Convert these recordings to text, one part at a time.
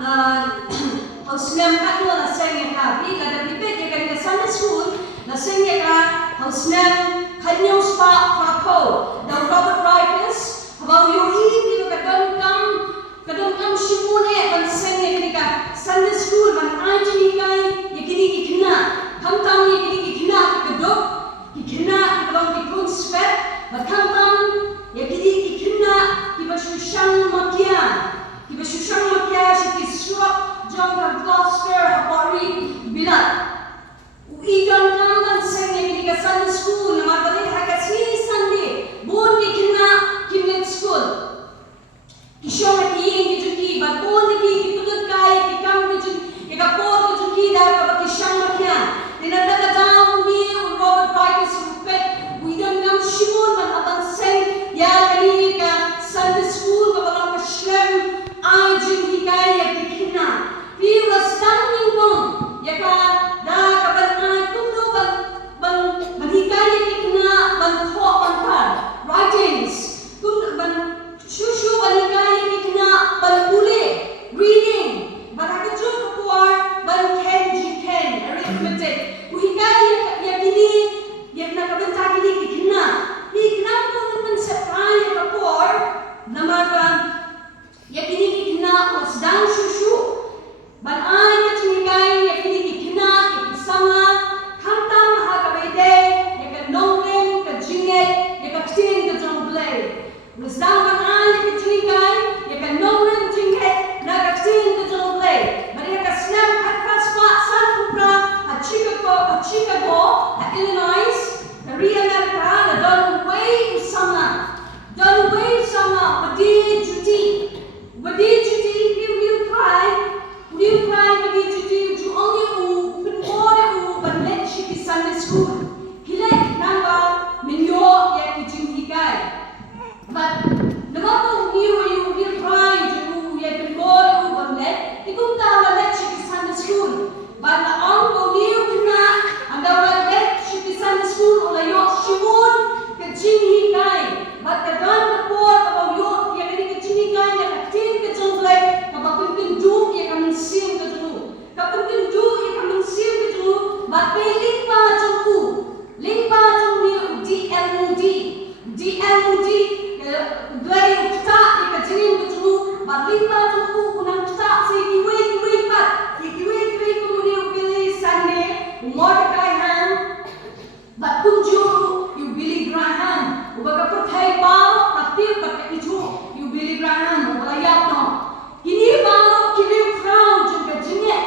na hausnam ka no na sengya ka bi ka da pipet ya ka Sunday school na sengya ka hausnam kanyo spa papo da Robert Writers about your evening kadang kam shimune ban sengya ka Sunday school ban ajni kai ya kini kina kam tam ya kini kina kadok kina kadang dikun sweat ba kam tam ya kini kina kiba shushang makia si kiswap jong ka Gloucester hapori bilat uigan naman sengya kini ka Sunday school na mabalik hakasi Sunday bon kina kimlet school Kishong na kiying kijuki, baton na kipulot kaya, kikam kijuki, kikapor kijuki, dahil kapag kishang makyan. Tinatagadaw ni Robert Writers rupet, uidang ng shimon, manabang seng, ya kanini ka Sunday school, kapag ang kasyem, ay jingngeit ya kikina. Piwas daming kong, ya ka, da kapag ang tundo, manhikay ya kikina, banho, bantar, writings, Shushu baligay kikina balpuli reading barakajun kuar bal ken arithmetic uhikay yakini yak nakabenta kini kikina hikna ko naman sa kaya kuar namagan yakini kikina wasdang shushu ban ay kachingay yakini kikina ikisama kamtam hakabayde yakanongren kajingngeit yakaksin kajongblay wasdang ban Chicago, Illinois, Korea, America, na done way sama, wadi juti, you cry, wadi juti, you only pinore banlet shiki Sunday school, hilek namba minyo ya kijinggeit, but namapo you cry, you ya pinore banlet, ikunta banlet shiki Sunday school, but na ongo Sunday school ola yo shimon ke jingngeit bat ka dan ka por ka yo ya ke jingngeit ya ka tin ke jonglai ka ba kun du ya ka min sim ka du ka kun du ya ka min sim ka du bat pe lingpa jong ni DLUD glai ukta ya ka jingin ka du bat lingpa jong kunang ukta se kiwe pat kiwe ko ni upili Sunday Mordecai han But kunjuru, you Billy Graham. Ubaga perthai baro, kapil pakai itu, you Billy Graham. Ubaga yapno. Ini baro kiri crown juga jingngeit.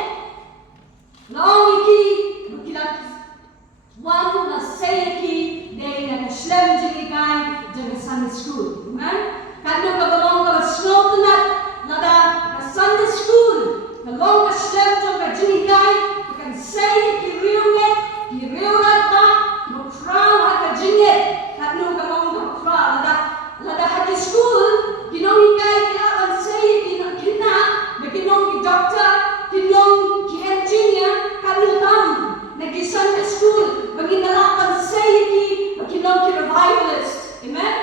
Long iki, bukilat wan na sayaki, day na kaslem jingngeit jaga Sunday school. Kan? Kadang kabalong ka snow tunat, nada ka Sunday school. Kalong kaslem jaga jingngeit, bukan sayaki riunget, kiriurat ba? Crown haka jingngeit kadno kamong ka crown lada haki school kinong hikay kila ang say kina kinong doctor kinong engineer kadno tam nagi Sunday school maginalapan say kinong revivalist amen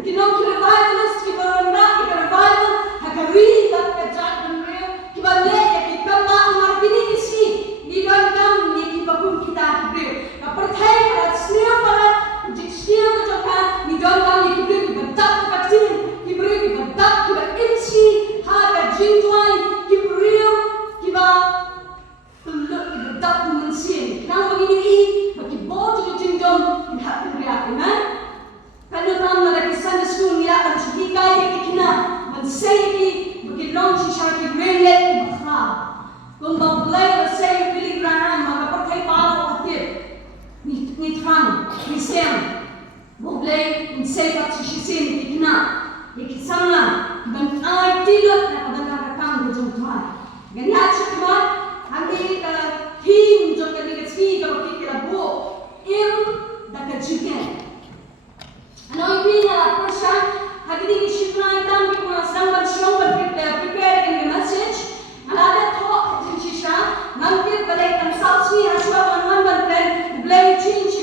kinong revivalist kibaranda revival haka real that ka judgment real kibale kikamba ang martini si iban kam ni kibabun kita real kaperthai setiap para setiap macam ni dalam kami diberi dibentak vaksin diberi dibentak kita MC harga jingtuai diberi kita dibentak mensin kenapa begini bagi bodoh jingdom lihat teriak kan kalau tamu lagi Sunday school ni akan sekikai yang kena mensayki bagi long syarki relet bakra kumbang belai saya Billy Graham maka perkai paru hati ni trang, ni sem, boleh ni saya kat sisi ni kena, ikisama, dan tidak nak benar kang berjumpa tuan. Ganyan siya tuan, hangi ka team jom ka ni kasi ka makikira buo, dapat jingngeit. Ano yung persa, hagi ni shipna itam ko na sang prepare the message. Alada to siya, mangkit balik ang South Sea haswa man blame change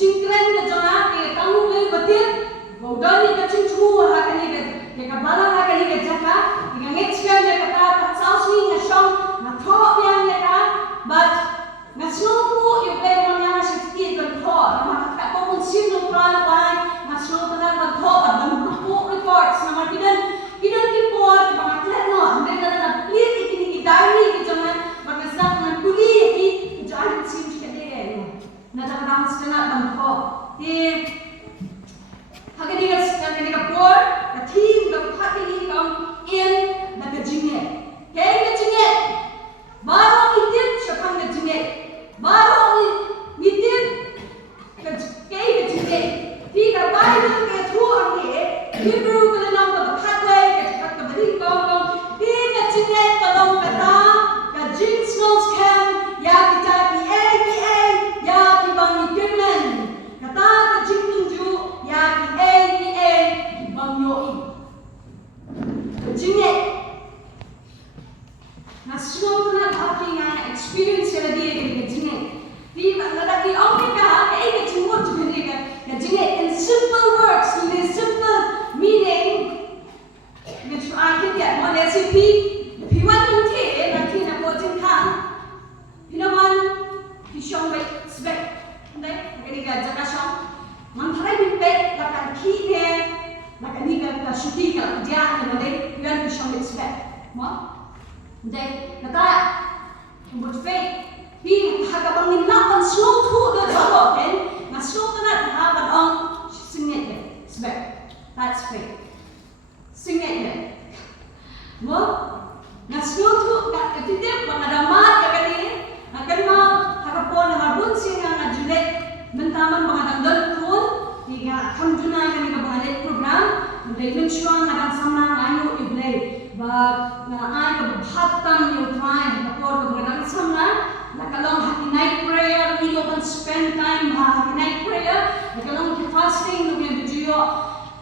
jingkren na jona ke kamu blame batin godani ka chinchu ha ka ni ka bala ha ka ni ka jaka ngangit siya ka mình chụp ai kia đẹp mà để CP thì quan không thể là khi nào có chân khang thì nó man thì xong vậy vậy đấy cái này cái chắc xong man phải biết vậy là cái khi nè là cái này cái shooting cái dia này mà đấy quan thì xong vậy vậy mà đấy người ta một vậy thì hạt băng mình làm bằng slow thu được rồi đấy mà slow cái này là bằng ông sinh nhật đấy vậy that's fake singing it. Mo, na slow na ketitip mga damat kagani, akan ma harapon na marbun singa na julet mentaman mga dangdol kun tiga kamjuna kami kabahalit program ndai mensyuang ngadang sama ayo iblay ba na ay kabhatam yo try kapor kabahalit sama nakalong happy night prayer we can spend time happy night prayer nakalong fasting no yung video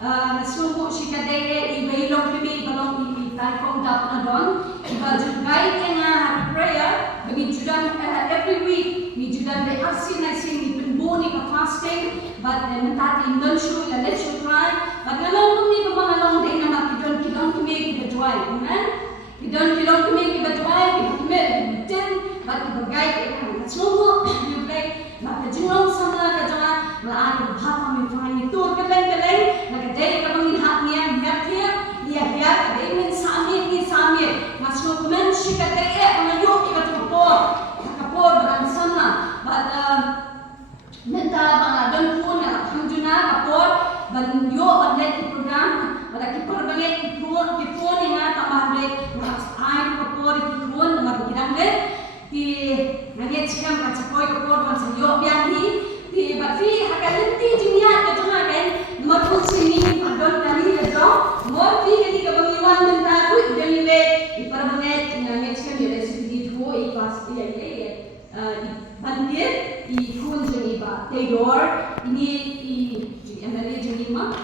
nasubo si kadege ibailong kami balong itai kong dap na don iba jugay nga happy prayer bagi judan every week ni judan de asin na sin ni penboni ka fasting but mentati non show la let you try but nalong kami ko mga long de na kidon kidon kami kidawai amen kidon kami kidawai kidon ten but ibagay ka nasubo you play makajulong sama ka jama laan bhata mi fine tur kaleng nakadai ka bangin hat niya dia kadai min samir masuk men shikate panayo ikatupor kapor dan sana but menta bang don pun hamjuna kapor ban yo ban program pada kipor banget kipor nga tamahde ai kapor kipor magkidang ti nangit sikam kacapoy kapor ban sayo biang hi ti bafi hakalenti jinya ka tuna ben matun sini adon kali ajo mo ti kani ka bangiwan menta ku delive iparbanget nangit sikam yo recipe ho ipas bandir kun jeni ba taylor ini amari jeni ma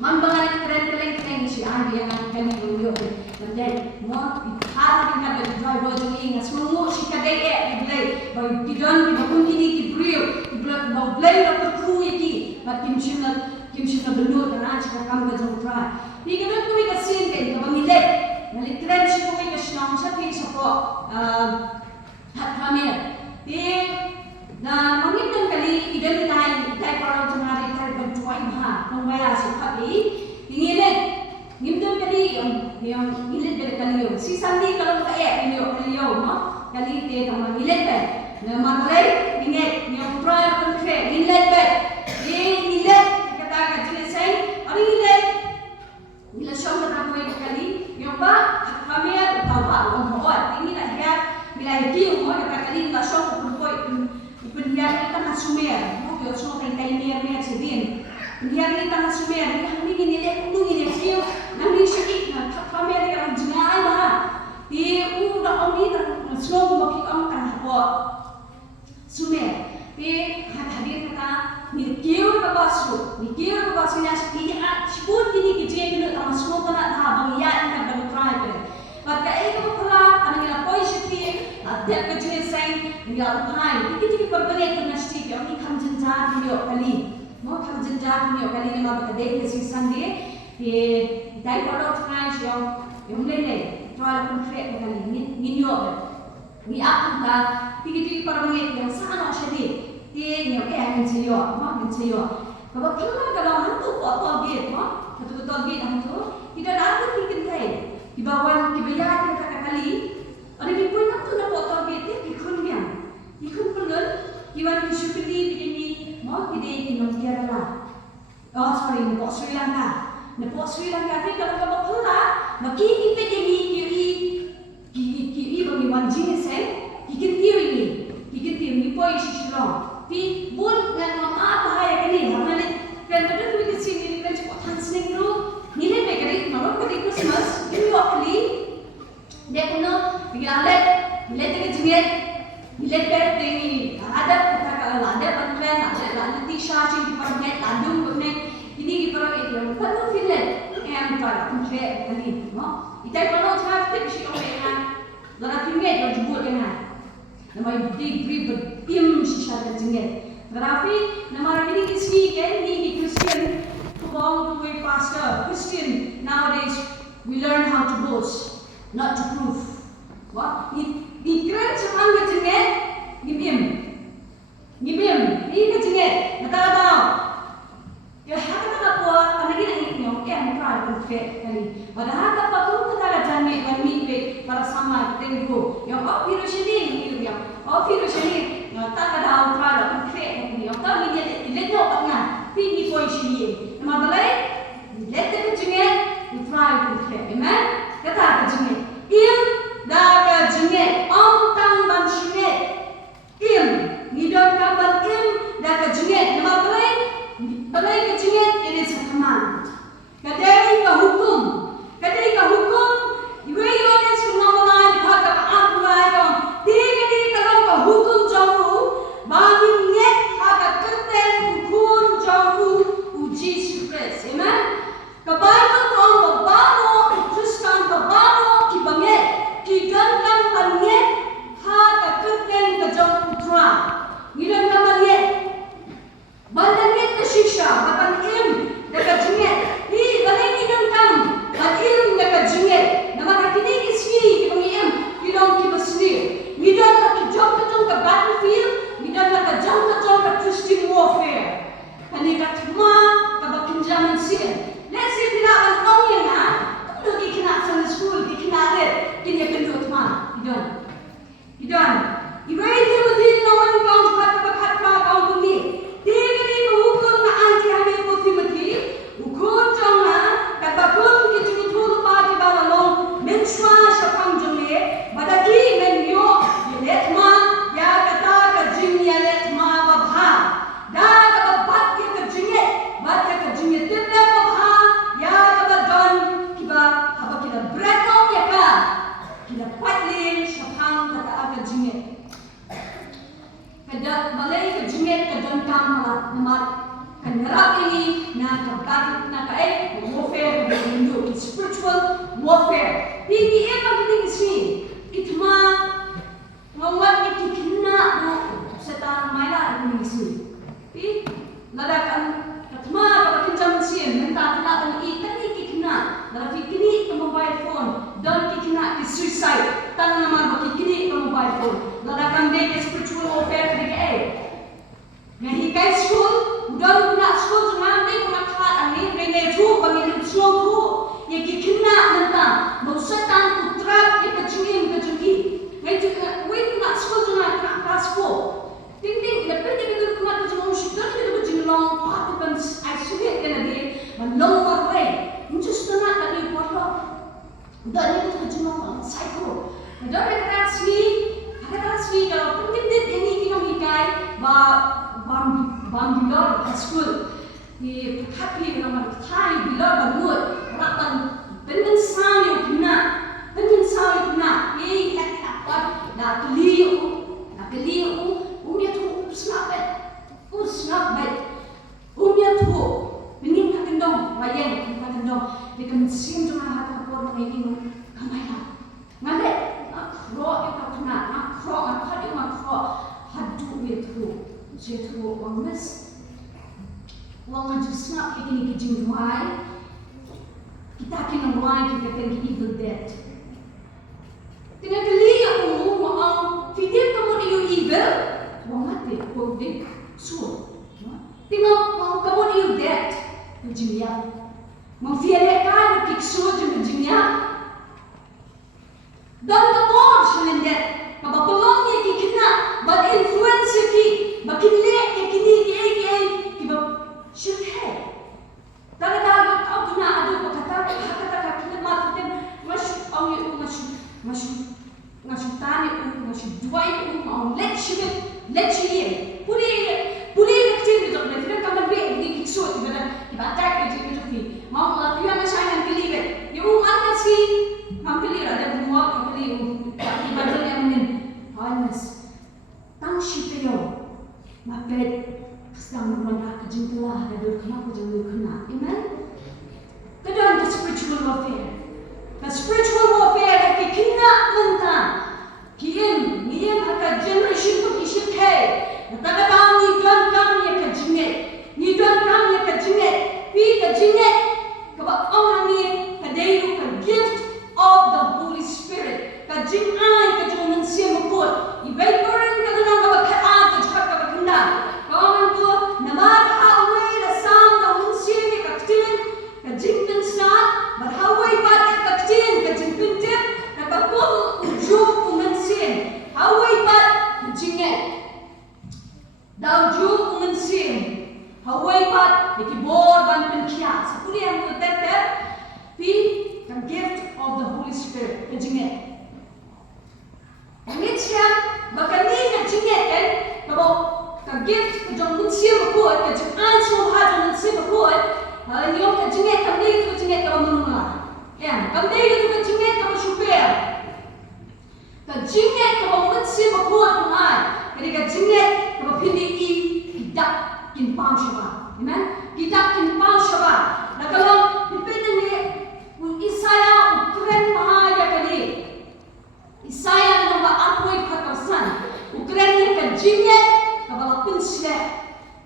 man bangan keren si andi yang kami yo dan mo har kita driver jeni ngasmu si kadai blay boy kidon kibakun kini kibriu kiblok mau blay lo tu iki but kimshina belu dan aja kam ga jong try ni kadon ku ka sin ke ka bangile nali keren si ku ka shnong sa ti sa ko hat kami na mangitang kali idan tay parang jumari tay bagtuay ha nung maya si papi tingilit ngimdon kali yung ilit kali yung si sandi kalau kaya kali yung mo kali te tama ilit ba na maglay ingit yung try kon kre ilit ba ilit kata ka jinesay ari ilit nila siyang natakoy kali yung ba kami at tawa ang buwan tingin na bila itu mo kali ka siyang pendiar kita ngasumer, mungkin semua kain mer sedin. Pendiar kita ngasumer, ni ini lek undung ini sih, nanti sedikit nak kamer kita jengai mana. Di udah oni tak slow bagi orang kan apa sumer. Di hadir kata ni kiu ke basu ni a sebut ini kejadian itu tak semua kena dah bangian kan baru try ke. Maka itu pula kami nak positif, ada kejadian saya nggak tahu. Jadi perbanyak nasib yang ini kam jenjang video kali, mau kam jenjang video kali ni mau kedai ke season dia, di dai produk try yang lele, trial konkret kali ni video ni apa kita, jadi perbanyak yang sangat sedih, dia ni yang mencayok, mau mencayok. Kalau hantu foto dia, mau foto dia hantu, tidak ada bikin kai. Di bawah kebayaan kita kali, ada di poin tu nak foto dia ikut dia, ikut pelan, iwan syukuri begini, mau kita ikut dia lah. Oh sorry, nak Sri Lanka ni kalau kamu pelan, maki kita jadi kiri bagi wanjing sen, ikut tiwi poin sisirong, pi bun dengan mama bahaya kini, mana ni kan betul tu sini kan cepat hansling tu. Nilai megari, malam kali Christmas, ini waktu dia kuno, biarlah, bilet dengan jingngeit, bilet berdiri, ada pantren, ada t-shirt yang dipakai, ladung pakai, ini dipakai itu, kalau bilet, yang pakai pantren kali, no, itu kalau cakap tu mesti orang yang, dalam jingngeit orang jemput dengan, nama beri bertim sisa jingngeit, tetapi nama ini Kristen. Long way pastor Christian nowadays we learn how to boast, not to prove. Wah, di keren semang kejenget, ngibim, ni kejenget, nata tahu. Ya, hak tak apa, anak ini nyok, try perfect kali. Padahal tak apa tu kita jangan dan mimpi para sama tengku. Yang virus ini, virus ini, tak ada try perfect ni. Kalau ni lihat tengah, tinggi poin sini. Nama balai, lihat kejenget, try perfect. Amen. Kata kejenget, dah kejenget, tang ban syenget. Nidon kapan dah kejenget. Nama balai kejenget, it is a command. Kadai ka hukum, iwe yones kunamalai dikat ka akulai ka. Tinggi kalau ka hukum jauh, bagi nget ka kenten hukum jauh uji surprise. Amen. Kabayan ko babano, teruskan babano kibanget, kigankan panget ha ka kenten ka jauh putra. Ngilang kamanget. Bandanget ka shisha, batan dekat jenget. Balai ni dengkam, hakim dekat jenget. Nama kini kisini kibangiem, kidong kibasni. Midon ka kijong ke battlefield, midon ka kijong ke Christian warfare. Kani ka tma ka bakinjaman sin. Let's say pinakan kong yang kung lagi kina sa school, kina rin, kini kendut tma. Midon. Iway Timothy naman kong pakat kong bumi. Tinggi hukum na anti habi ko Timothy. Ukun jangna bakun kita tuh lupa di bawah long mensua siapang jule badaki menyo letma ya kata kajingnya letma babha dah kata bat kita jinget bat kita jinget tidak babha ya kata don kiba apa kita break ya ka kita patlin siapang kata aga jinget kada balai ka jinget ka don nama Kenderaan ini nak terbaik nak warfare dengan spiritual warfare. Ini apa kita sini? Itu mengawat itu kena setan mailah dengan sini. Tapi ladakan katma kalau kita sini mentah ladakan itu ni kena. Ladakan kini ke mobile phone dan kena ke suicide. Tangan nama kini ke mobile phone. Ladakan dia spiritual warfare ketika Ngahikai school, udah guna school cuma ni guna kat ani rene tu bagi slow tu, yang kena mentah, musutan putra yang kecingin kecuki. Ngaji, we guna school cuma kena kelas 4. Ting, lepas dia betul cuma tu cuma usia dia berjing long, depan isolate kena dia, long way. Muncul setengah tadi kuatlah. Udah ni tu berjing long, psycho. Udah mereka kelas ni kalau penting ini kita hikai, bang bilor school di happy nama thai bilor bangut rapan pengen sao kena happy apa nak keliu umia tu snapet umia tu mending kakendong wayang kakendong dekat mesin cuma hata por making kamera ngade akro itu kena akro hadu itu Jatuh wang mes, wang aja snap ini kijing wai, kita kena wai kita kena evil dead. Tinggal keliru wang fikir kamu dia evil, wang mati, wang dek suruh. Tinggal wang kamu dia dead, kijingnya, wang fialekan kiksuh kijingnya, dan kamu selain dead, kamu pelongnya kikina, bad influence ki. Makin lek yang kini kiba syurkai. Dalam kau kena ada kata kita mati masuk orang itu masuk tani masuk dua itu mau lecture puli kecil itu mereka kamar be di kisut kita tak kerja itu mau latihan macam yang kelibat. Yang mana sih hampir ada semua kali ibadah yang mungkin panas tang siapa Mapet sedang meronda kejengkelah dan kenapa jangan kena. Amen. Kedua ke spiritual warfare. Ke spiritual warfare yang kena mentah. Kian akan generation tu kisah kai. Kata tahu ni tuan kami yang kejengket. Ni tuan kami yang kejengket. Pi kejengket. Kebab orang ni kadai lu kejengket. jingngeit ka jong men sim mukut ibai koren ka nang ka bakha ka jpat ka bakunda kawan tu namar hawai la sam da men sim ka tin ka jingten sna bar hawai ba ka tin ka jingten tip ka ka pum ju men sim hawai ba jingngeit dau ju men sim hawai ba ikibor ban penkia sapuri ang tu tep pi the gift of the Holy Spirit ka jingngeit Amit siya, makani ka jingngeit kan, kabo ka gift ka jong mun siya makut, ka jong answer ha jong mun siya makut, niyo ka jingngeit ka mili ka jingngeit ka manunga. Yan, ka mili ka jingngeit ka super. Ka jingngeit ka mun siya makut ngai, kani ka jingngeit ka pindi I kidak kin pang siya. Amen? Kidak kin pang siya. Nakalang pipin ni Isaya ukren mahaya kani. Isaya nang apoy patasan. Ukraine ka jingngeit ka balapin sile.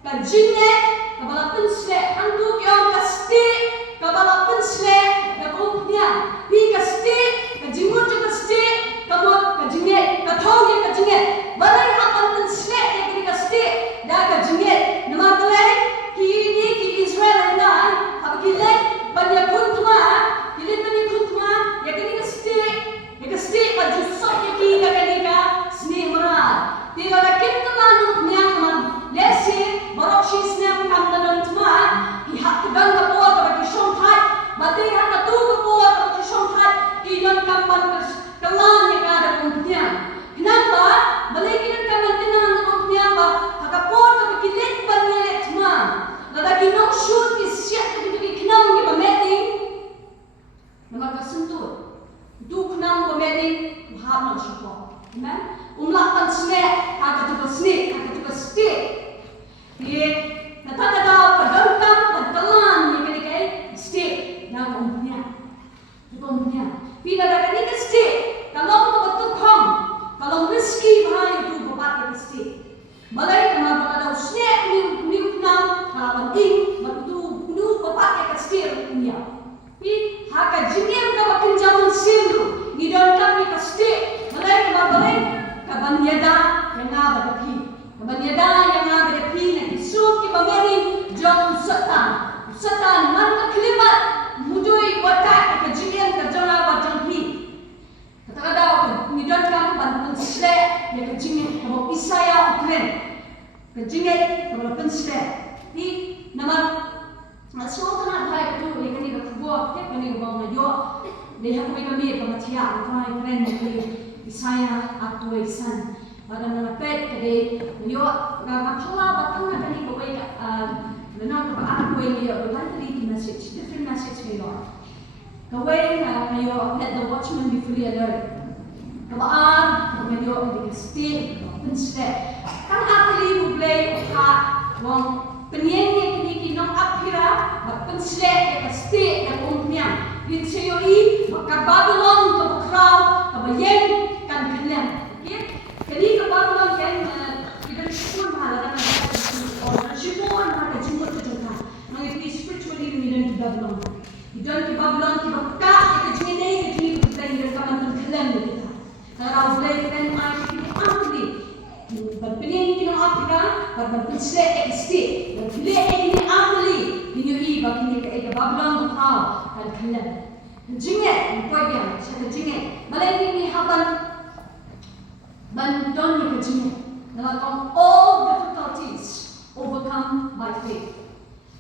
Ka jingngeit ka balapin sile. Antu kyong ka sti ka balapin sile ka kumpnya. Pi ka sti ka jimut ka sti ka mot ka jingngeit ka thong ka jingngeit. Balai apan pin sile ya kini ka sti da ka jingngeit. Namatale ki ni ki Israel na abkile banya kuntma kile tani kuntma ya kini ka sti Ikasti ka jusok yaki ka kanika sni moral. Tila na kintaman ng pnyaman lesi barok si snem kam na ng tma ihak tigang ka po ka kisong hat batay ha katu ka po ka kisong hat iyon kampan kalan ya ka da kong pnyam. Kenapa? Balay kinan kaman tinangan ng pnyam ba hakapon ka bikilit pa niya tma. Lada kinong shoot isyak ka dito kinong ipameting na magkasuntod. Duk nam komedi uham ng syukur. Amen? Umlakan sne, agak juga sne, agak juga stik. Jadi, natatadaw padangkam, padtalan, ni kani stik. Na umpunya. Ito umpunya. Pinadakan ni stik. Kalau tu betul kong, kalau meski bahaya itu bapak ke stik. Balai kemana pada sne, ni upnam, kalau ing, betul nu bapak ke stik punya. Pi haka jingem ka makin jaman sindu ni don kami ka sti malai ka balai ka banyada yang ada pi ka banyada yang ada pi na isu ki bameri jong setan man ka klimat mudui watak ka jingem ka jong apa jong pi kata daw ni don kami ban sle ya ka jingem ka Isaya ukren ka jingem ka ban sle pi nama so kana thai tu le kani ka fubo ke kani ka bang yo le ha ko kami ka matia ka ai kren ni Isaya atoi san pada na pet ke yo ka ka chola batang na kani ko wai na na ka a ko ni yo ba tadi message different message yo ka wai na yo let the watchman be fully alert ka ba ka yo di stay instead kan actually who play ha wong penyeng ni kinong aphira pensle ka sti ka umnya din sayo I ka Babylon ka bukraw ka bayen kan kanlam okay kani ka Babylon kan idan shipon hala na or shipon ha ka jumot ka jota nang iti spiritually ni dan ki Babylon idan ki Babylon ki bakka ka jine ka jine ka tayo ka man kanlam ni kita karaw blay kan ay ki amli Berpindah kita nak apa? Berpindah eksti, berpindah ini amli, ini iba kini ke Babylon tu kau kan kena. Jingngeit, kau biar saya jingngeit. Malah ini haban bandon ni jingngeit. Dalam all difficulties overcome by faith.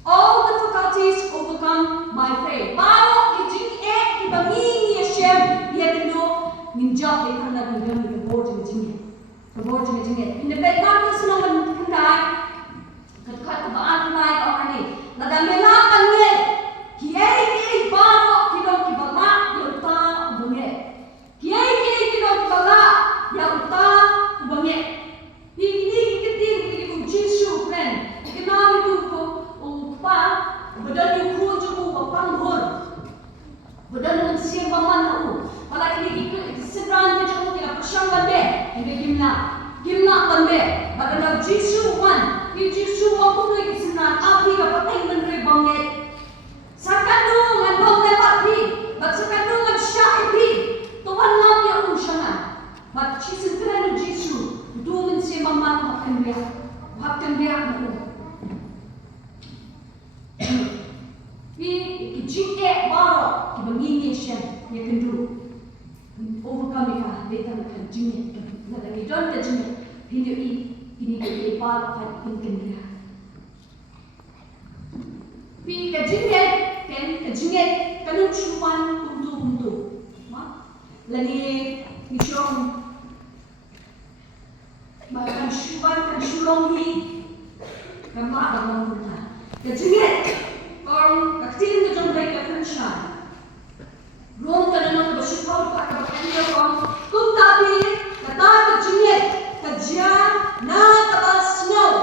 All difficulties overcome by faith. Baru jingngeit kita ni Hashem dia dulu ninjau ikan dalam dunia ni bodoh jingngeit. Kemudian jingngeit. Ini betul senang kendai. Ketika kebaan naik orang ni, nada melapan ni. Kiai baru kita kibala yang utang bungit. Kiai kita kibala yang utang bungit. Ini kita Yesus kan. Kenal itu ko upa badan itu cukup panghor. Badan siapa mana u. Malah ini sedang kita kita pasang bande. Ini gimna bande. Badan Yesus kan. Yesus waktu itu senang api kapateng menteri bangit. Sakadung ang bang dapat ni. Ba't sakadung ang siya ipi. Tuwan lang yung unsyanan. haptembiak mo. Pi jingngeit baro ki bangini shen ya kendu. Overcome ka data ka jingngeit ka. Na lagi don ka jingngeit. Hindi ini ke baro ka kendu. Pi ka jingngeit kanun chuan kuntu. Lagi Michong bahkan syuban kan syulong hi gamma abang kita. Kejengit orang kaktin ke jom baik kan shan. Rom kan nama bersyukur tak dapat dia orang. Kum tapi kata kejengit kerja na kata snow.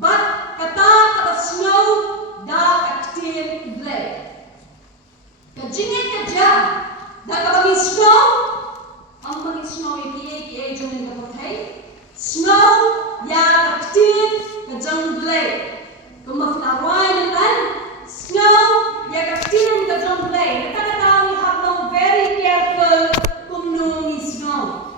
But kata snow dah kaktin blay. Kejengit kerja dah kata snow. Ang mga snow iki jom ni kapatay. Snow ya kaktin kajang blay. Kumaflawan naman. Snow ya kaktin kajang blay. Nakakataon ni habang very careful kung nung snow.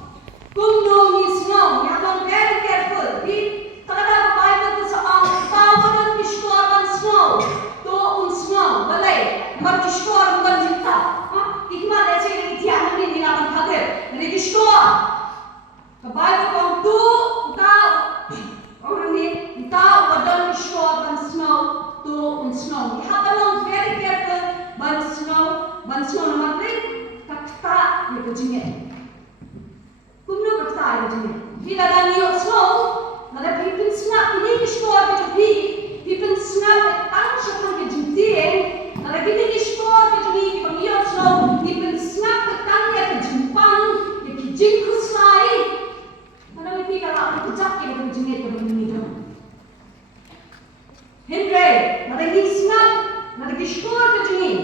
Kung nung snow, habang very careful. Di takata kapay ko sa ang tawanan ni snow. To snow. Balay. Mag-score mo dito. Ikmal ya siya ni tiyan ni nilaman kader. Nag-score. Kapag kung tu tao orang ni tao wadon score ban snow to snow. Habang lang very careful ban snow naman rin kakta ni kejengit. Kumno kakta ni kejengit. Bila dah niyo snow, nada pipin snap ini score ke pi, pipin snap tang siya kan kejengtian. Nada kini score ke pi pang niyo snow, pipin snap tang ya kejumpang, ya kejengkus lai. Mana mesti kalau aku kejap ke kejengit ke begini tu. Henry, nada ni snap, nada score ke jengit.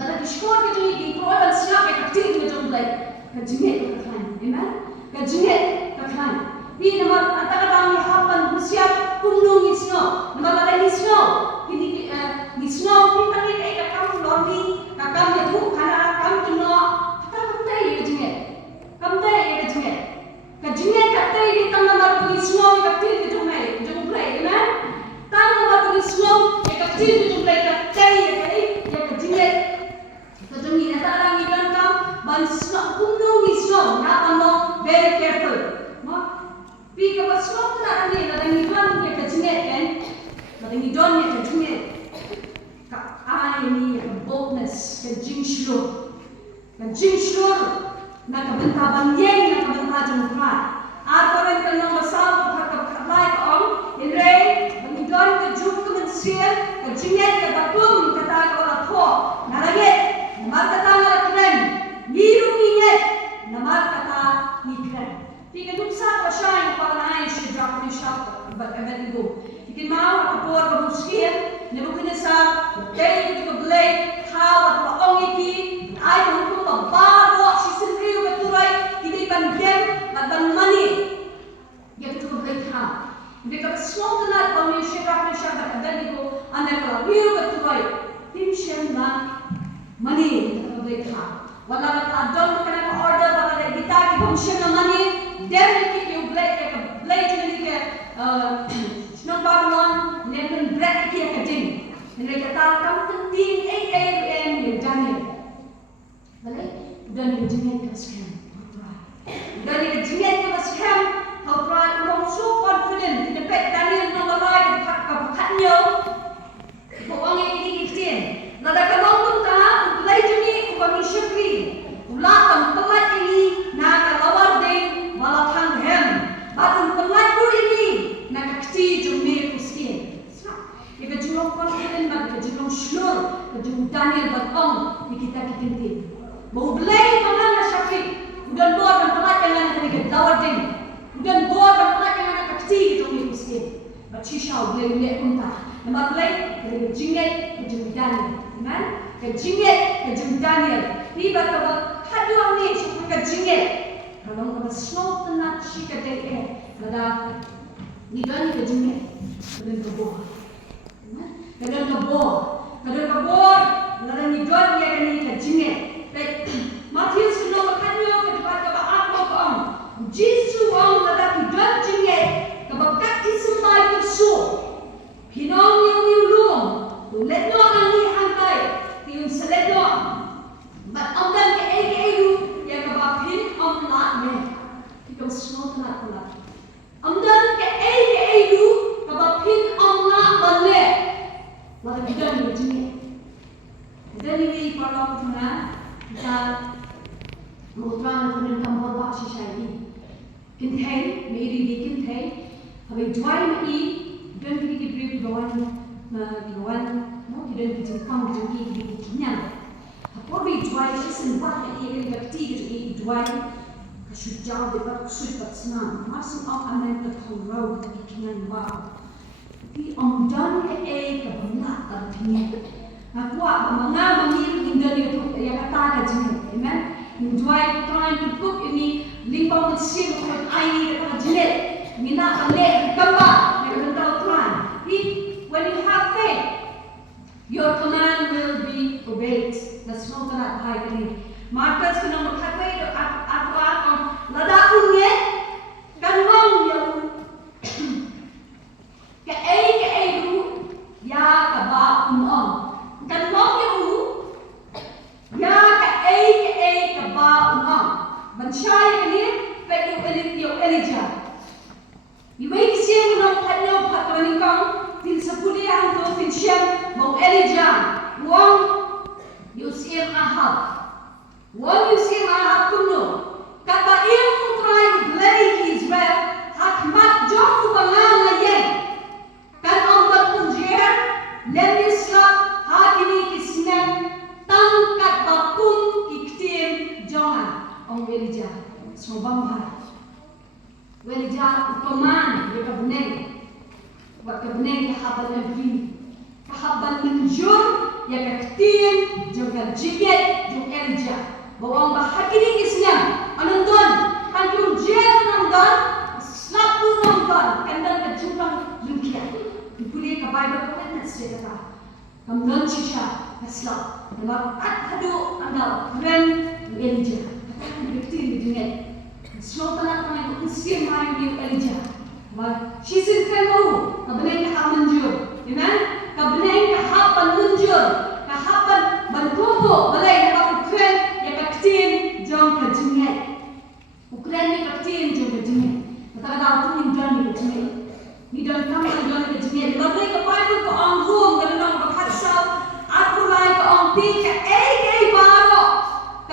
Nada score ke jengit di program snap ke kaktin ke jomblay. Kejengit ke kaklan. Amen? Kejengit kaklan. Di nama antara kami hapan bersiap kumnung ni snow. Nama ada ni snow. Ini ni snow kita ni kayak kakam lordi, kakam jatuh karena kakam kena. Kita kamtai kejengit. Kamtai kejengit. Kejengit kaktai di tangan baru snow kaktin ke jomblay. Amen? Tangan baru snow kaktin ke jomblay kaktai ya kejengit. Kejengit antara ni dan kam ban snow kumnung ni snow. Hapan lo very careful. Pi kapag snow na ani na dangidon niya kejengit kan. Dangidon niya kejengit. Ka ay ni boldness kejingslur. Kejingslur na kabantaban yeng na kabantajang prat. At parang kanang masal pagkakablay ang inray dangidon kejung kemensian kejengit kabakum kata wala po. Naragit markata ngarakren. Mirung ingit na markata nikren. Tiga nuksa ko siya yung panganay siya drop ni siya Abednego. Ikin mau kapor kabuskin Nebuchadnezzar day to blade how at maong iki ay kung mabaro si Silvio Baturay hindi bandem at banmani yet to blade how hindi ka slow na pang yung siya drop ni siya Abednego anak ko Silvio Baturay tim siya na mani to blade how wala na ka-adon ka na ka-order wala na bitagi kung siya na mani definitely yung blade ni ka Sinong Babylon Nemen blade ki ka din Nilai kata kam tenting 8 a.m. yung Daniel balay udah ni kejengit ka scam udah ni kejengit ka scam how try ulong so confident tinepet Daniel nang balay kapakat nyo bawang yang kitin nada kalong punta ulay juni upang isyapri ulatang pelat ini na kalawar din malatang hem batang pelat ko ini na kakti jumir kuskin ika julong confident mag ika julong sure ika julong Daniel batong ni kita kitintin mau belay pangan na syapri udan buat dan pelat yang na kalawar din udan buat dan pelat yang na kakti jumir kuskin but shishaw belay ulit punta nama belay ika jingngeit ika julong Daniel amen ika jingngeit ika julong Daniel iba kabag haduang ni syapri ika jingngeit kalau kada snow tenat si ka day kada ni dan ka jingngeit kada kabor kada kabor kada ni dan ya ka ni ka jingngeit like Matius no kanyo ka dekat ka ako ko Jesus ang kada ki dan jingngeit một trang con cầm bờ bạc xí xài đi kinh thấy mấy đi kinh thấy હવે જોઈ માં ઈ đơn cái brief loan nó thì đơn cái chừng phong cái chừng cái kinyan apa bi joy cái sen ba cái cái ti cái ii joy cái sự giao để bắt suy bắt snam masuk au amen cái thong road cái kinyan ba thì ông đơn cái benar cái kinyan aku mga mangiru indon itu yang kata ada jingait amen enjoy trying to cook ini limpang mesin untuk air dekat jingait mina balik gambar dengan tahu Tuhan. When you have faith, your command will be obeyed. That's not that high ini. Marcus kena mengatakan itu aku akan ladaknya kan mong yang ke dulu ya ke ba umong kan mong yang ya ke ba umong mencari ini faith Elijah. Iway kisiyang nang kanyo pagkawanikang tin sa pulihan to tin siyang mong Elijah wong Yusir Ahab kuno kabail putray glay Israel hakmat jong ubangang ngayon kan onggot punjer lemisrap hakini kisnang tangkat bakum kiktim jongan ong Elijah sobambay Elijah command dia kebening buat kebening kehaban negeri kehaban menjur yang ketin juga jingait jung Elijah bawang bahagini kisnya anandon kan jung jer nandon slapu nandon kandan kejurang lungkian dipulih ke Bible kan secara kamdan shisha keslap dalam hadu andal keren Elijah katakan ketin jingait Slow tanah kami untuk usia mayu ni Elijah. Baik, sisin kamu kabeneng kahamanjur, amen? Kabeneng kahapan munjur, kahapan bantubo balai dapat ukren yang kaktin jom kajingai. Ukren ni kaktin jom kajingai. Kata kata tu ni dan ni kajingai. Ni dan kamu dan kajingai. Balai ke Bible ke orang room kalau orang berkhatsau, aku lai ke orang pi ke baro,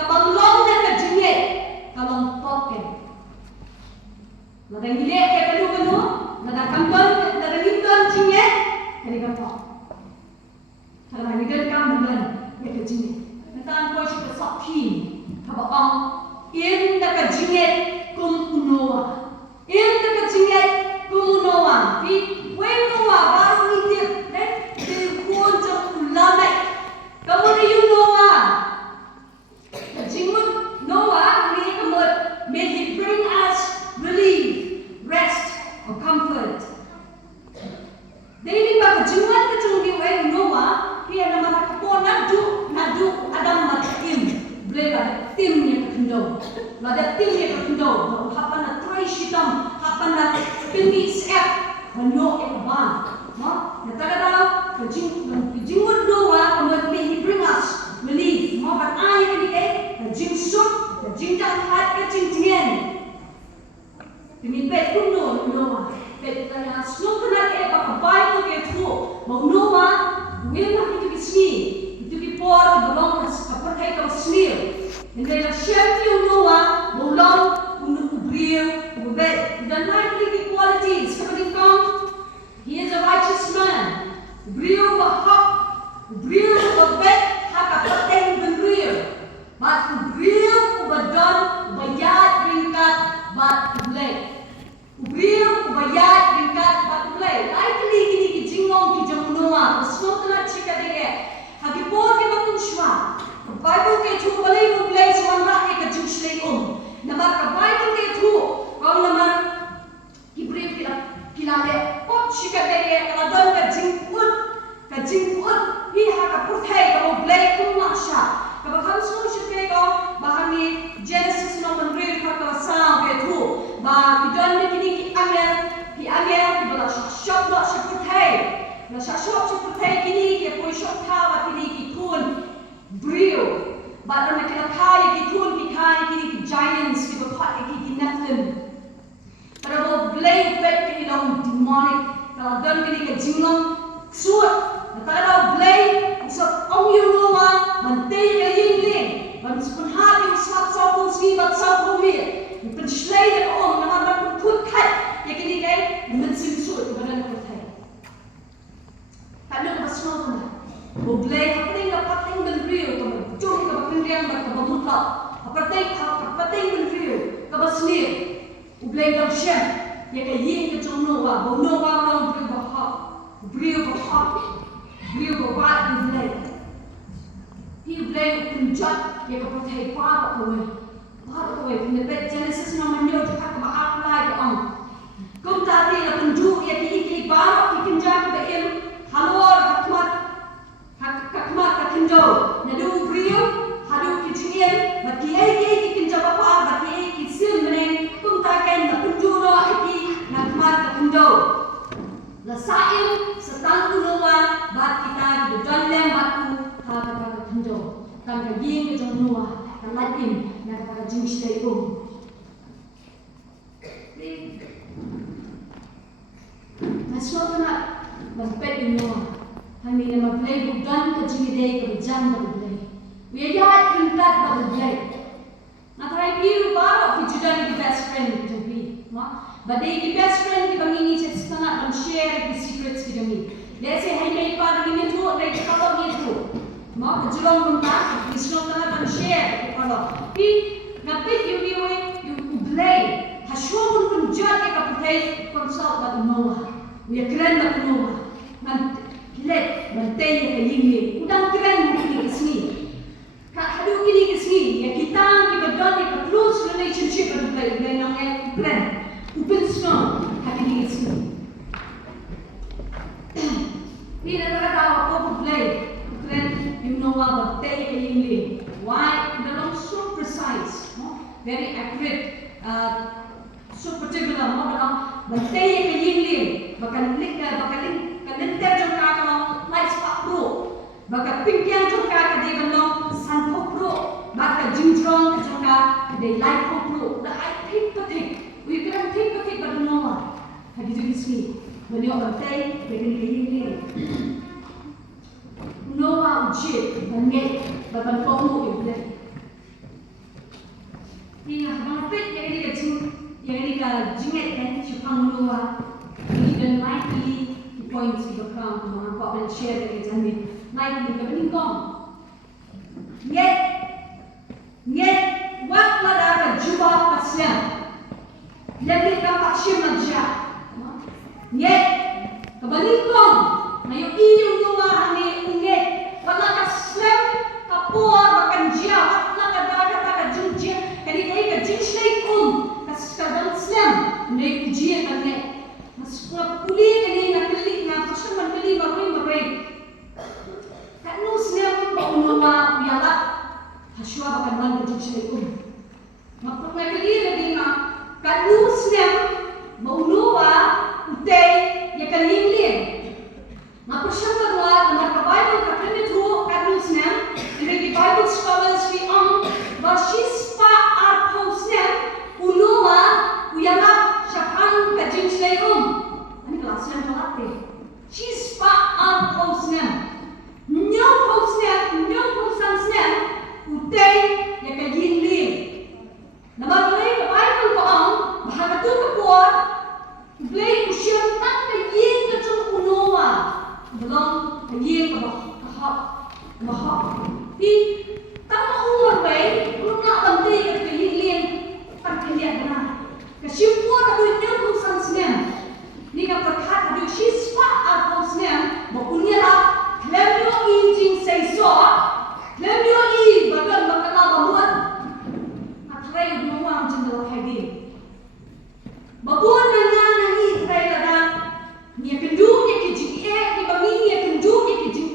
ke banglong dan kajingai. Kalau token Nadang gilek kaya kanu nadang kampon, nadang hindon jingait kani kampon kadang hindon kamban kaya jingait nantan ko siya sakhin kabaang in naka jingait kum unowa in naka jingait kum unowa wen unowa baru itip di kuon jang ulamay kamu na yung nowa jingmut nowa ni kamut may he bring us relief rest or comfort. Daily baka jumat ka chung way Noah kaya naman nakapo nadu adam matakim brega tim niya kakindo lada tim niya kakindo hapan na try shitam hapan na pindi sep kanyo ekaban no nataga daw kajingud Noah kamad may he bring us relief mo bat ay kani kajing sup kajing jahat kajing tingen Ini pet kuno Noah. Pet tanya slow kena ke apa Bible ke tu. Mau Noah, wena itu kisni, itu kipor ke belong kaperkai ke snil. Ini la champion Noah, mau long untuk beliau, ubet dan lain qualities. Seperti kau, he is a righteous man. Beliau berhak, beliau ubet hak kaperkai beliau. But beliau ubedon bayar ringkat bat blek. Beliau bayar tingkat batu play. Likely gini ki jingong ki jamunoa. Semua telah cakap dia. Hagi por ke bakun shwa. Bible ke tu balai mu play sewana ke jing shlei Nama ka Bible ke tu. Kau nama kibri kila le pot cakap dia. Kalau don ke jingkut. Hi haka puthay kau play nasha. Kalau kamu semua cakap kau bahan ni Genesis nomor 3 kau sang ke tu. Ba bidon ni kini ki angel ki bala shop la shapurthai la shop shapurthai kini ki poi shop tha ba kini ki kun brio ba na kina khai ki kun ki khai kini ki giants ki ba phat ki Nephilim para bo blade pet ki long demonic kalau don kini ki jinglong suat na ta blade so ong yu no ma man te ka yin ling want spontaan yung swap kung swibat sa kumir. Yung penslay na ko na mga kutkat. Ya kini kay mensimsut badan kutai. Kalau basno na. Buglay hapning na pating benriu ka jum ka pindriang ba ka bamutla. Pating benriu ka basnir. Buglay daw siya. Ya kay yin ka jumno wa rong briu ba ha. Briu ba ha. Briu ba wa buglay. Buglay punjat ya ka patai pa ko we. Pa ko we in the Genesis no manyo ka ba apply ka on. Kung tadi na penju ya ki barok ki kinjak ba il halor kakmat kakinjo na du brio hadu ki jingel ba ki ki kinjak ba ba ki sil menen kung taken na penju no ki na kakmat kakinjo la sail setang unowa ba kita di dalam batu ha kakinjo kan ka yin ke jongnuwa kan latin na ka jingshtai Masuk nak berpet dunia. Kami nama play bukan kejidai kerjaan berplay. Biaya tingkat berplay. Natai biru baru kita jadi best friend kita bi. Badai di best friend kita ini setengah dan share the secrets kita ni. Let's say hai mai pada ini tu, hai kalau ni tu. Mak kejurang minta, Islam tengah dan share kalau. Pi napit you play. Hasuamun pun jadi kapitai konsult pada Noah. Ia keren pada Noah. Let mentei ke yingli. Udang keren ni ke sini. Kak hadu ini ke sini. Ya kita berdua ni close relationship pada play namanya keren. Open strong hati ni ke sini. Ini adalah apa play keren. You know what mentei ke yingli. Why? Dalam so precise, very accurate. So particular mo dalam bantay ke yingling bakal kalinter jong ka kalau light spark pro bakal pingkian jong ka kadi balong sanpo pro bakal jingjong jong ka kadi light pro da I think we can think pada Noah hadi jadi sini banyak bantay ke yingling Noah uji banget baban komo ibne iya bangpit ya ini kecil yang ini ka jingngeit kan chupang luwa even likely the points we become mga ko and share it and likely ka bening kong nget wat mada ka juba pasya lagi ka pasya madja nget ka bening kong ngayo inyong luwa hani nget wala ka slam ka por bakan jia wala ka daga ka junjia kani ka jinshlay kadang Islam naik ujian kan mas puli kini nak keli nak pasal mandeli marai kan nu Islam bau nawa biala haswa bakan man jadi mak nak keli lagi mak kan nu Islam bau nawa utai ya kan lingling mak pasal badwa mak Bible kan itu kan nu Islam jadi Bible scholars we on basis pa arpo Islam Unowa, uyama, syapan, kajing selayum. Ini kelasnya melatih. Cispa al pausnya. Nyong pausan snya. Utai, ya kajing lim. Nama boleh, Bible ko ang, bahaga tu kepuar. Boleh usyam tak kajing kacung unowa. Belum kajing bahak. Di, tama umur bay, belum nak bantai kajing lim. Perkelian benar. Kesyukur aku nyambung sanksian. Ni kan perkat aku siswa atau sanksian. Bakunya lah. Lemio injing seiso. Lemio bagan bakal bamuat. Atrai nuang jendela hagi. Babuan nangi trai kada. Ni kendu ni kijing ni bangi ni kendu ni kijing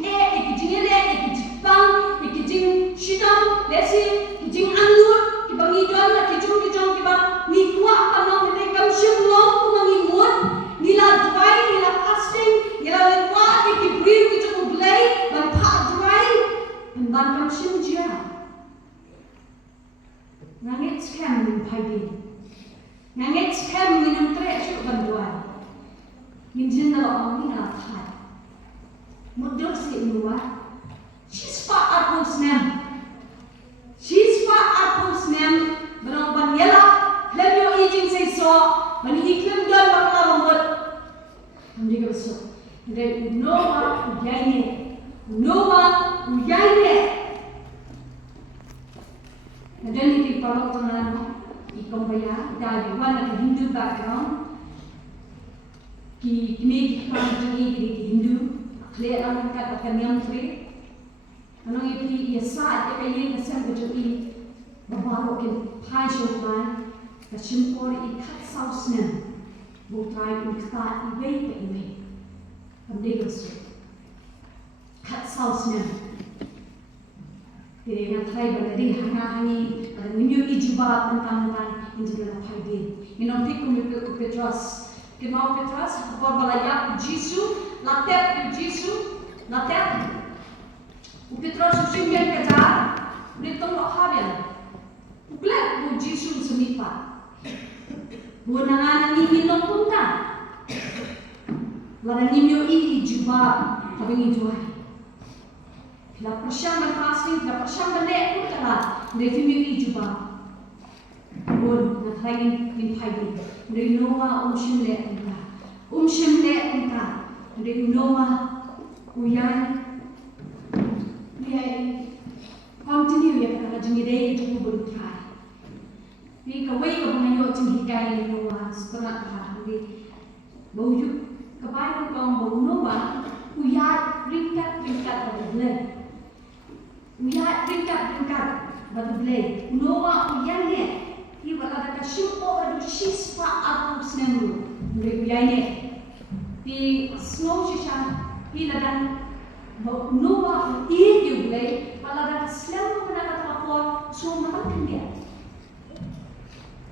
ele ni kijing pang ni kijing shidam lesi kijing anur kibangi don na kijung kiba ni tua kanong ni kam shimlong kumangi mut nila dry nila fasting nila lewa ni kibriu ki jung blay ban pa dry and ban kam shimjia ngangit scam min paidi ngangit scam min am tre shu ban duai min jin na lo ni na thai mudok si nuwa she's pa at snam she Dari Noah uyaine, Noah uyaine. Dan ini kalau teman ikombaya dari mana Hindu background, kini kita jadi Hindu, lihat orang katakan yang free, kalau ini saat yang kesan berjadi bapak mungkin pajuan, kesimpul ikat sausnya, bukan ikat iway. Pendekas, kat sausnya. Jadi nak try berdiri hangi, ada menu ijubat tentang injil nak try. Minum tikum Petras, kenal Petras, berbalayak Yesus, latep Yesus, latep. Petras usimnya kerja, dia tolak habis. Bukan Yesus semipat. Bukan ni minum pun tak. Ladang nimyo ini jubah habis itu hari. Bila persiapan fasting, bila persiapan lek pun kalah. Mereka ini jubah. Bun, nak lagi min pagi. Mereka Noah umshim lek entah. Mereka Noah uyai. Continue ya kata jingngeit itu berutrai. Ni kawai kebanyakan jingngeit Noah setengah hari. Bau yuk. Kepada kaum bau Noah, uyat ringkat berbelai. Uyat ringkat berbelai. Noah uyatnya, ia berada kesyukur pada siswa atau senemu. Mereka uyatnya, di snow sisa, ia dan Noah ia juga, berada keselama pada kata lapor, semua makan dia.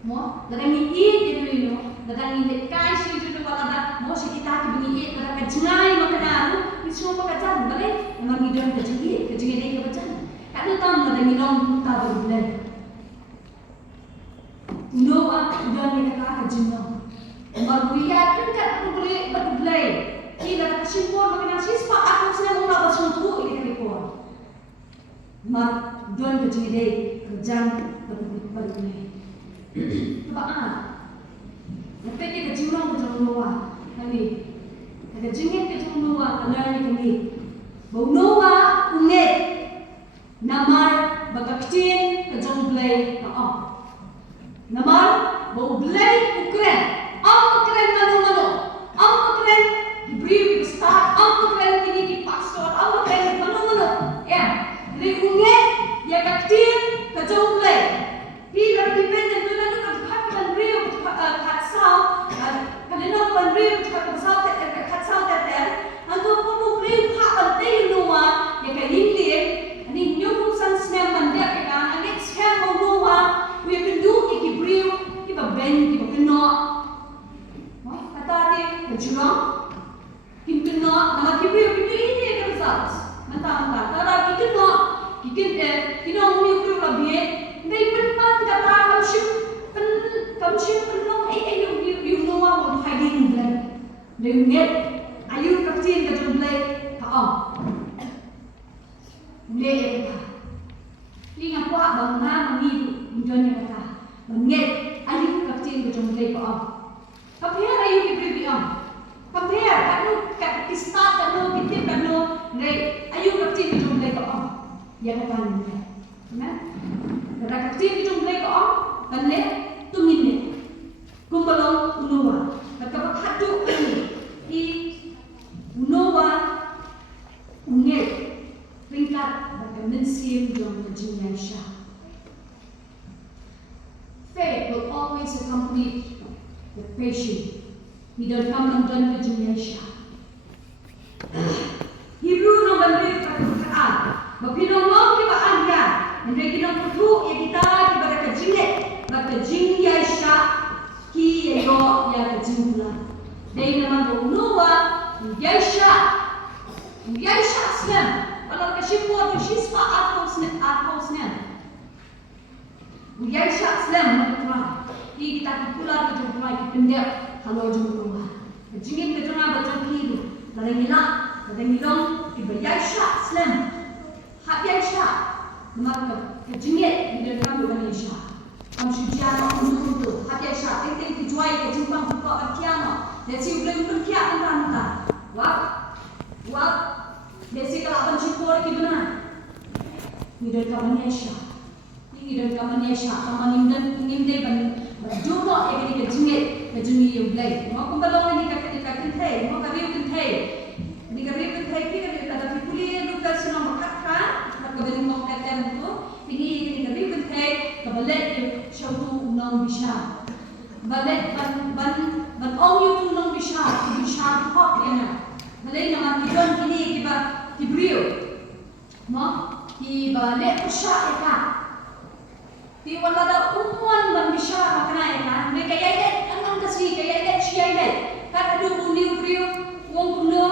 Mo, dadang ia jadi no. Dadang hindi kaya siya dito palada mo si kita kibingi dadang kajingay makanaro isu pagkajan balik namang idon kajingi ay kabajan kano tam dadang inom tabo bulan Noah idon ni kakajinno maguyat kan kat berbulai kita kasimpor makanasi spa ako sila muna basuntu ini kalipor mag don kajingi ay kabajan berbulai Baan Nanti kita jurang ke jurang Noah kami ada jingngeit ke jurang Noah kalau kami bau Noah unget namar bagaktin ke jurang belai namar bau belai ukren ukren mano ukren diberi besar ukren kini di pastor ukren mano ya jadi unget ya kaktin ke jurang belai Tidak dependen tu nanti kan beri kat sau, kadang kan beri kat sau ter, nanti pun beri kat penting Noah, ya kan ini, ni nyuruh sang senang mandek kan, agak senang Noah, we can do iki beri, kita ben, kita kena, kata dia kejurang, kita kena, nama kita beri ini kan result, mentah, kalau kita kena umur lebih. They put back the power come ship no you know what hiding blood. They get are you captain that you play ka le ka ni nga kwa bang na mangi injon ya ka banget are you captain that you play ka compare are you be compare anu kat start anu bitin anu nei are you captain that you play ka ya ka kan Kada kakti kita mulai ko kan le tumine kumbalong Noah nagkapaghato i Noah unget ringkat nagkaminsim yung kajingyan siya. Faith will always accompany the patient. We don't come and done kajingyan siya. Hebrew no bandit pagkakaan magpinongong kibaan niya. Hindi kinaputlo ya kita kepada kajingngeit siya ki yo ya kajingla. Dahil naman Noah uyay siya sila. Kalau kasipot yung sispa atpos niya. Uyay siya sila magkura. Di kita kikular ke jumlah kipindek kalau jumlah. Kajingngeit ke jumlah bacang hidup. Ladang ilong ibayay siya sila. Habyay siya. Maka kejingngeit di dalam Indonesia. Kamu sujian untuk hati saya. Tentang tujuan kejumpaan buka kiamat. Dan si belum berkiat tentang wah ide kamanesha. Ide kamanesha kamanim dai ban juno e ke jingngeit ke juni yu blai. Mo ko balong ni ka thei, mo ka riu thei. Ni ka riu thei ki ka ta puli lu ka sino mo khat ka ka beli mo ka tem tu. Ni ka riu thei ka balai shautu nong bisha. Balai ban ong yu tu nong bisha hot yana. Balai nama kidon kini kiba kibrio. Mo ki balai usha eka. Di wala da umuan ban bisha makna eka. Me kaya ide anong kasi kaya ide siya ide. Kat adu uniu brio wong kuno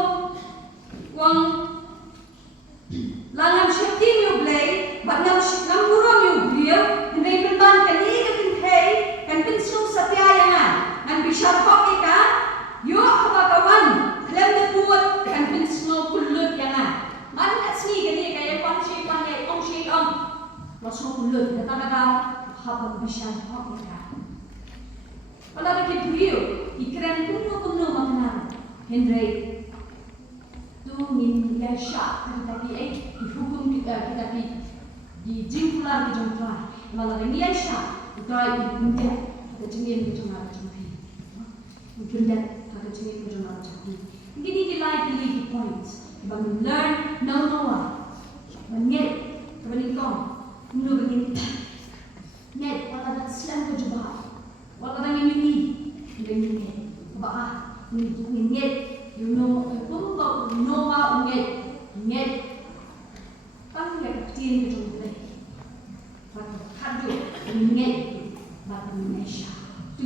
wong langan shifting yu blay bat nam burong yu brio ndai ban kani ka pinthei kan pinsu satya yangan an bisha hok eka yo kawan lem de puat kan pinsno kullut yangan man kat sini gani kaya panci panai ong shi ong masuk kullut kata kata habang bisha hok eka. Wala da ke brio ikran kuno makna Henry tu min ya sha tapi dihukum kita di jingkular di jangkar malah ini ya sha kita indah kita jingin ke jangkar jangkar mungkin dah kita jingin ke jangkar jangkar ini di life points bang learn no banyak kebanyakan menurut begini net wala da slam ke jubah wala da ini begini bah nget you know cũng có no ma nget kan ya tin ke jong play và khăn ju nget ba Indonesia tu